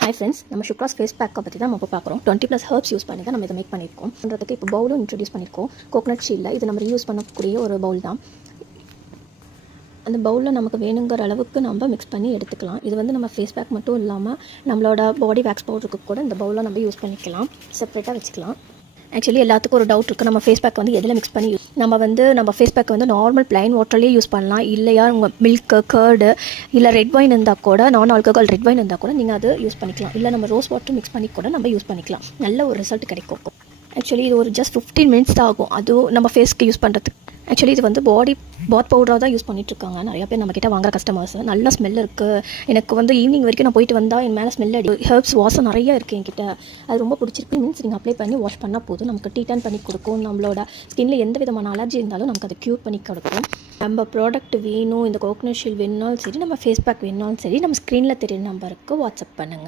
Hi friends, நம்ம சுக்ராஸ் face பேக்கை பற்றி தான் நம்ம பார்க்குறோம். 20+ ஹர்ப்ஸ் யூஸ் பண்ணி தான் நம்ம இதை மேக் பண்ணியிருக்கோம். பண்ணுறதுக்கு இப்போ பவுலும் இன்ட்ரடியூஸ் பண்ணியிருக்கோம். கோகனட் ஷீல்டில் இது நம்ம யூஸ் பண்ணக்கூடிய ஒரு பவுல் தான். அந்த பவுலில் நமக்கு வேணுங்கிற அளவுக்கு நம்ம மிக்ஸ் பண்ணி எடுத்துக்கலாம். இது வந்து நம்ம ஃபேஸ் பேக் மட்டும் இல்லாமல் நம்மளோட பாடி வேக்ஸ் பவுடருக்கு கூட இந்த பவுலில் நம்ம யூஸ் பண்ணிக்கலாம். செப்பரேட்டாக வச்சுக்கலாம். ஆக்சுவலி எல்லாத்துக்கும் ஒரு டவுட் இருக்குது, நம்ம ஃபேஸ் பேக் வந்து எதில் மிக்ஸ் பண்ணி நம்ம ஃபேஸ் பேக் வந்து நார்மல் பிளைன் வாட்டர்லேயே யூஸ் பண்ணலாம், இல்லையா உங்கள் மில்க்கு கர்டு இல்லை ரெட் வைன் இருந்தால் கூட, நான் ஆல்கஹால் ரெட் வைன் இருந்தால் கூட நீங்கள் அது யூஸ் பண்ணிக்கலாம். இல்லை நம்ம ரோஸ் வாட்டர் மிக்ஸ் பண்ணி கூட நம்ம யூஸ் பண்ணிக்கலாம். நல்ல ஒரு ரிசல்ட் கிடைக்கும். ஆக்சுவலி இது ஒரு ஜஸ்ட் 15 மினிட்ஸ் தான் ஆகும் அதுவும் நம்ம ஃபேஸ்க்கு யூஸ் பண்ணுறதுக்கு. ஆக்சுவலி இது வந்து பாத் பவுடராக தான் யூஸ் பண்ணிட்டுருக்காங்க நிறையா பேர் நம்மக்கிட்ட வாங்குற கஸ்டமர்ஸ். நல்ல ஸ்மெல் இருக்குது. எனக்கு வந்து ஈவினிங் வரைக்கும் நான் போயிட்டு வந்தால் என் மேலே ஸ்மெல் அடி. ஹெர்ப்ஸ் வாசம் நிறையா இருக்குது என்கிட்ட. அது ரொம்ப பிடிச்சிருக்கு. மீன்ஸ் நீங்கள் அப்ளை பண்ணி வாஷ் பண்ணால் போதும், நமக்கு டீட்டன் பண்ணி கொடுக்கும். நம்மளோட ஸ்கின்னில் எந்த விதமான அலர்ஜி இருந்தாலும் நமக்கு அதை க்யூர் பண்ணி கொடுக்கும். நம்ம ப்ராடக்ட் வேணும், இந்த கோகனட் ஷீல்ட் வேணுனாலும் சரி, நம்ம ஃபேஸ் பேக் வேணுனாலும் சரி, நம்ம ஸ்க்ரீனில் தெரியுற நம்பருக்கு வாட்ஸ்அப் பண்ணுங்கள்.